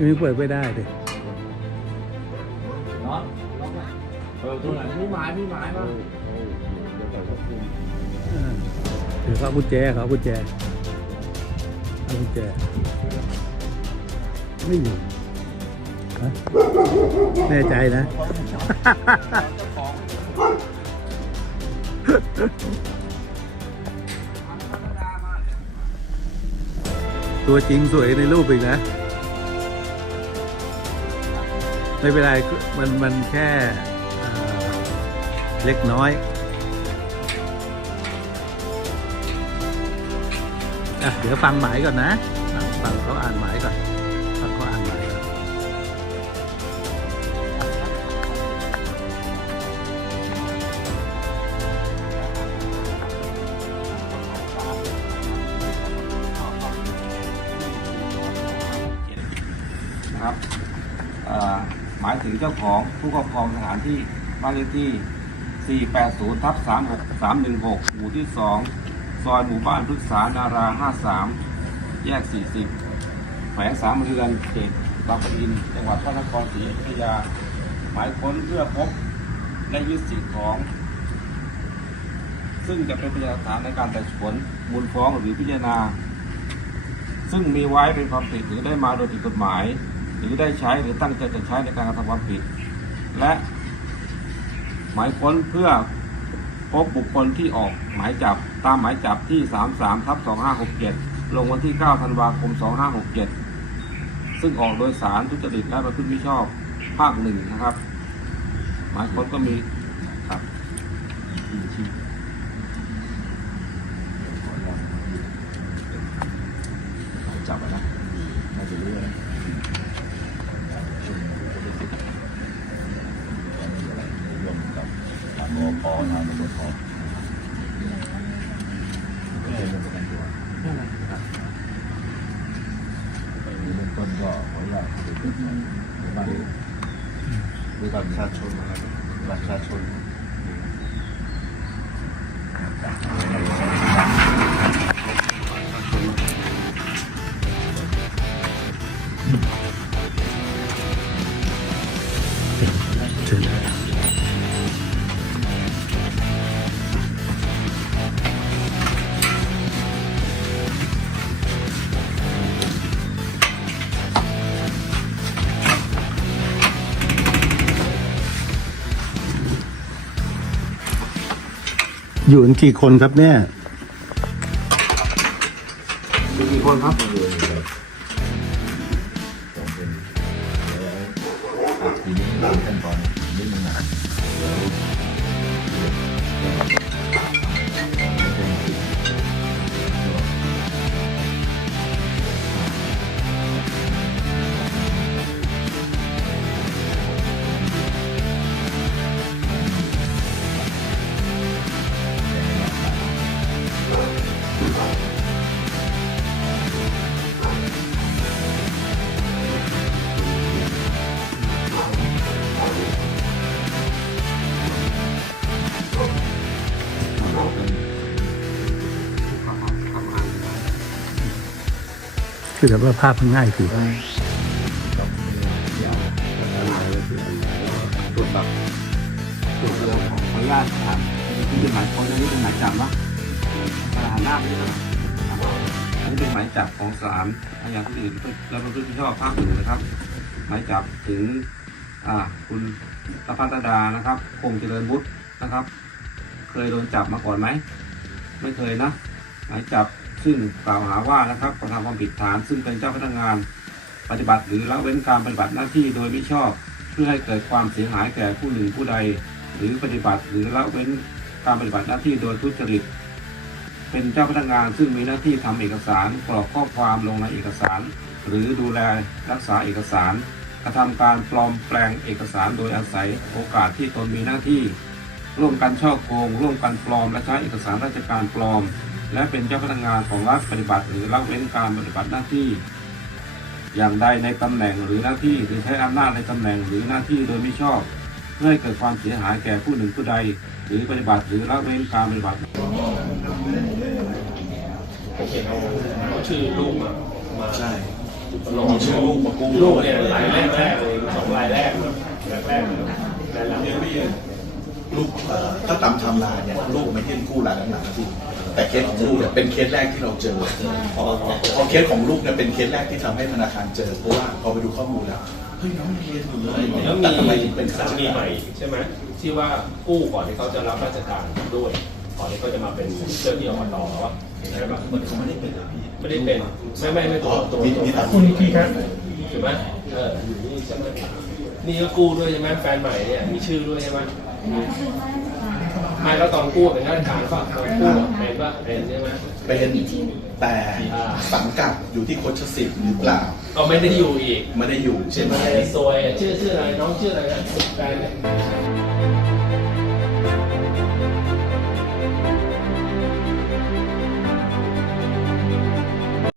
นี่เปิดไม่ได้เลยเนาะเปิดตัวไหนมีหมายมีหมายมาเดี๋ยวเขาเอากุญแจเขาเอากุญแจเอากุญแจ ไม่อยู่ฮะแน่ใจนะ ตัวจริงสวยในรูปอีกนะ ไม่เป็นไร มันมันแค่เล็กน้อยอะเดี๋ยวฟังหมายก่อนนะ ฟังเขาอ่านหมายก่อน หมายถึงเจ้าของผู้ครอบครองสถานที่บ้านเลขที่ 480ทับ36 316 หมู่ที่ 2 ซอยหมู่บ้านพฤกษานารา 53 แยก 40แขวงสามเรือนเขตบางปะอิน จังหวัดพระนครศรีอยุธยา หมายค้นเพื่อพบและยึดสิ่งของ ซึ่งจะเป็นพยานฐานในการไต่สวนมูลฟ้องหรือพิจารณา ซึ่งมีไว้เป็นความผิดหรือได้มาโดยผิดกฎหมาย หรือได้ใช้หรือตั้งใจจะใช้ในการกระทำความผิด และหมายค้นเพื่อพบบุคคลที่ออกหมายจับตามหมายจับที่ 33ทับ2567 ลงวันที่ 9 ธันวาคม 2567 ซึ่งออกโดยสารทุจริตและประพฤติมิชอบภาคหนึ่งนะครับ หมายค้นก็มีครับจับนะน่าจะรู้นะร่วมกับทางอปทางตำรวจทองกันตัวในเบื้องต้นก็ขออนุญาตดูตัวบ้านดูบัตรประชาชนอะไรบัตรประชาชน อยู่กันกี่คนครับเนี่ยมีกี่คนครับทีนี้ขั้นตอนนิดนึงนะคื อแบบว่าภาพมันง่ายคือตรวจแบบตรวจเรื่องของขออนุญาตครับนี่เป็นหมายค้นอันนี้เป็นหมายจับเนาะหันหน้าไปที่นั่นอันนี้เป็นหมายจับของศาลอาญาผู้อื่นและประพฤติมิชอบภาคหนึ่งนะครับ หมายจับถึงอ่าคุณตะพันตดานะครับคงเจริญวุฒินะครับ เคยโดนจับมาก่อนไหม ไม่เคยนะ หมายจับ ซึ่งกล่าวหาว่านะครับกระทำความผิดฐานซึ่งเป็นเจ้าพนักงานปฏิบัติหรือละเว้นการปฏิบัติหน้าที่โดยไม่ชอบ เพื่อให้เกิดความเสียหายแก่ผู้หนึ่งผู้ใด หรือปฏิบัติหรือละเว้นการปฏิบัติหน้าที่โดยทุจริต เป็นเจ้าพนักงานซึ่งมีหน้าที่ทำเอกสารกรอกข้อความลงในเอกสาร หรือดูแลรักษาเอกสาร กระทำการปลอมแปลงเอกสารโดยอาศัยโอกาสที่ตนมีหน้าที่ ร่วมกันช่อโกง ร่วมกันปลอมและใช้เอกสารราชการปลอม และเป็นเจ้าพนักงานของรัฐปฏิบัติ หรือละเว้นการปฏิบัติหน้าที่ อย่างใดในตำแหน่งหรือหน้าที่หรือใช้อำนาจในตำแหน่งหรือหน้าที่โดยไม่ชอบเพื่อให้เกิดความเสียหายแก่ผู้หนึ่งผู้ใด หรือปฏิบัติหรือละเว้นการปฏิบัติเขาชื่อลูกมามาใช่ลงชื่อลูกมากู้ลูกเนี่ยรายแรกแรกเลยสองรายแรกแรกแรกรายหลังเนี่ยพี่ลูกเอ่อถ้าตามไทำลายเนี่ยลูกไม่ยื่นกู้รายหลังๆที่ แต่เคสของลูกเนี่ยเป็นเคสแรกที่เราเจอพอพอเคสของลูกเนี่ยเป็นเคสแรกที่ทำให้ธนาคารเจอ เพราะว่าพอไปดูข้อมูลแล้วเฮ้ยน้องเรียนอยู่เลยแล้วแต่ทำไมมีถึงเป็นสามีใหม่ใช่ไหมที่ว่ากู้ก่อนที่เขาจะรับราชการด้วยก่อนที่เขาจะมาเป็นเจ้าที่อบตว่าใช่ไหมมันเขาไม่ได้เป็นอะพี่ไม่ได้เป็นไม่ไม่ไม่ตัวตัวมีตัวมีตามคุณพี่ครับ ถูกไหมเอออยู่นี่ใช่ไหมนี่ก็กู้ด้วยใช่ไหมแฟนใหม่เนี่ยมีชื่อด้วยใช่ไหม ไม่แล้วตอนกู้เป็นข้าราชการป่ะตอนกู้เป็นป่ะเป็นใช่ไหม เป็นแต่สังกัดอยู่ที่โคชสิทธิ์หรือเปล่าก็ไม่ได้อยู่อีกไม่ได้อยู่ใช่ไหมไม่ได้ซวยอะชื่อชื่ออะไรน้องชื่ออะไรนะแฟนเนี่ย